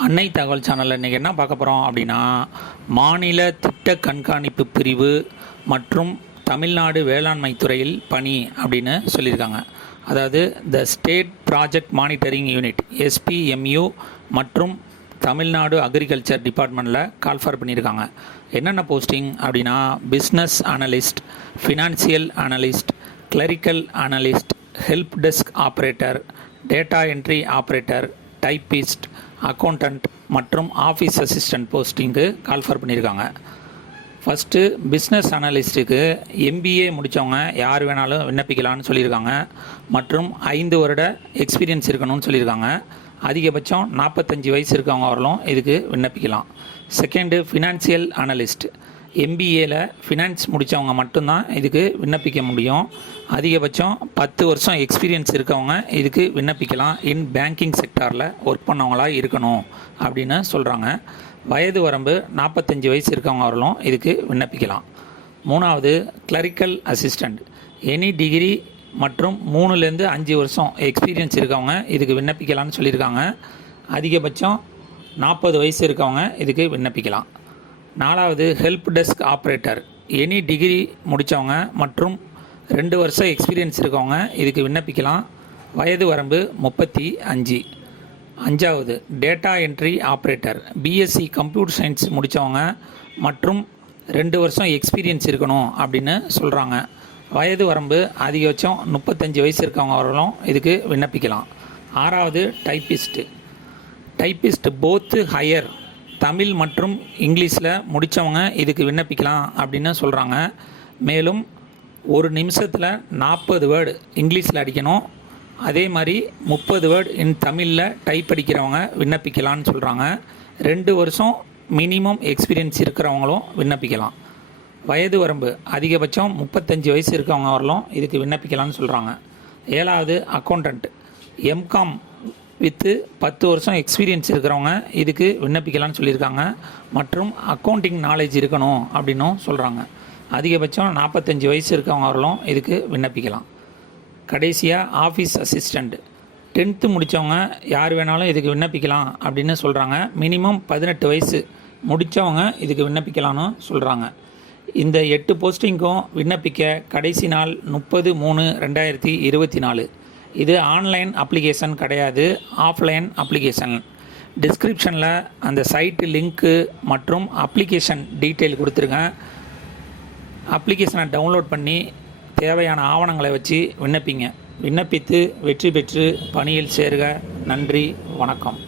அன்னை தகவல் சேனலில் இன்றைக்கி என்ன பார்க்க போகிறோம் அப்படின்னா, மாநில திட்ட கண்காணிப்பு பிரிவு மற்றும் தமிழ்நாடு வேளாண்மை துறையில் பணி அப்படின்னு சொல்லியிருக்காங்க. அதாவது the state project monitoring unit SPMU மற்றும் தமிழ்நாடு அக்ரிகல்ச்சர் டிபார்ட்மெண்ட்டில் கால்ஃபர் பண்ணியிருக்காங்க. என்னென்ன போஸ்டிங் அப்படின்னா, business analyst, financial analyst, clerical analyst, help desk operator, data entry operator, typist, accountant மற்றும் ஆஃபீஸ் அசிஸ்டன்ட் போஸ்டிங்கு கால்ஃபர் பண்ணியிருக்காங்க. ஃபஸ்ட்டு பிஸ்னஸ் அனலிஸ்ட்டுக்கு MBA முடித்தவங்க யார் வேணாலும் விண்ணப்பிக்கலான்னு சொல்லியிருக்காங்க. மற்றும் 5 வருட எக்ஸ்பீரியன்ஸ் இருக்கணும்னு சொல்லியிருக்காங்க. அதிகபட்சம் 45 வயசு இருக்கவங்க வரலும் இதுக்கு விண்ணப்பிக்கலாம். செகண்டு ஃபினான்சியல் அனலிஸ்ட், MBAவில் ஃபினான்ஸ் முடித்தவங்க மட்டும்தான் இதுக்கு விண்ணப்பிக்க முடியும். அதிகபட்சம் 10 வருஷம் எக்ஸ்பீரியன்ஸ் இருக்கவங்க இதுக்கு விண்ணப்பிக்கலாம். இன் பேங்கிங் செக்டாரில் ஒர்க் பண்ணவங்களாக இருக்கணும் அப்படின்னு சொல்கிறாங்க. வயது வரம்பு 45 வயசு இருக்கவங்க வரலும் இதுக்கு விண்ணப்பிக்கலாம். மூணாவது கிளரிக்கல் அசிஸ்டண்ட், எனி டிகிரி மற்றும் 3லேருந்து 5 வருஷம் எக்ஸ்பீரியன்ஸ் இருக்கவங்க இதுக்கு விண்ணப்பிக்கலாம்னு சொல்லியிருக்காங்க. அதிகபட்சம் 40 வயசு இருக்கவங்க இதுக்கு விண்ணப்பிக்கலாம். நாலாவது help desk operator, any degree முடித்தவங்க மற்றும் 2 வருஷம் எக்ஸ்பீரியன்ஸ் இருக்கவங்க இதுக்கு விண்ணப்பிக்கலாம். வயது வரம்பு 35. அஞ்சாவது data entry operator, BSc computer science முடித்தவங்க மற்றும் 2 வருஷம் எக்ஸ்பீரியன்ஸ் இருக்கணும் அப்படின்னு சொல்கிறாங்க. வயது வரம்பு அதிகபட்சம் 35 வயசு இருக்கவங்க வரலும் இதுக்கு விண்ணப்பிக்கலாம். ஆறாவது டைப்பிஸ்ட் போத்து ஹையர், தமிழ் மற்றும் இங்கிலீஷில் முடித்தவங்க இதுக்கு விண்ணப்பிக்கலாம் அப்படின்னு சொல்கிறாங்க. மேலும் ஒரு நிமிஷத்தில் 40 வேர்டு இங்கிலீஷில் அடிக்கணும். அதே மாதிரி 30 வேர்டு இன் தமிழில் டைப் அடிக்கிறவங்க விண்ணப்பிக்கலான்னு சொல்கிறாங்க. 2 வருஷம் மினிமம் எக்ஸ்பீரியன்ஸ் இருக்கிறவங்களும் விண்ணப்பிக்கலாம். வயது வரம்பு அதிகபட்சம் 35 வயசு இருக்கவங்க வரலும் இதுக்கு விண்ணப்பிக்கலாம்னு சொல்கிறாங்க. ஏழாவது அக்கௌண்டன்ட், MCOM வித்து 10 வருஷம் எக்ஸ்பீரியன்ஸ் இருக்கிறவங்க இதுக்கு விண்ணப்பிக்கலாம்னு சொல்லியிருக்காங்க. மற்றும் அக்கௌண்டிங் நாலேஜ் இருக்கணும் அப்படின்னும் சொல்கிறாங்க. அதிகபட்சம் 45 வயசு இருக்கவங்க வரலும் இதுக்கு விண்ணப்பிக்கலாம். கடைசியாக ஆஃபீஸ் அசிஸ்டண்ட், 10th முடித்தவங்க யார் வேணாலும் இதுக்கு விண்ணப்பிக்கலாம் அப்படின்னு சொல்கிறாங்க. மினிமம் 18 வயசு முடித்தவங்க இதுக்கு விண்ணப்பிக்கலாம்னு சொல்கிறாங்க. இந்த 8 போஸ்டிங்கும் விண்ணப்பிக்க கடைசி நாள் 30/3/2024. இது ஆன்லைன் அப்ளிகேஷன் கிடையாது, ஆஃப்லைன் அப்ளிகேஷன். டிஸ்கிரிப்ஷனில் அந்த சைட்டு லிங்க்கு மற்றும் அப்ளிகேஷன் டீட்டெயில் கொடுத்துருங்க. அப்ளிகேஷனை டவுன்லோட் பண்ணி தேவையான ஆவணங்களை வச்சு விண்ணப்பித்து வெற்றி பெற்று பணியில் சேருக. நன்றி, வணக்கம்.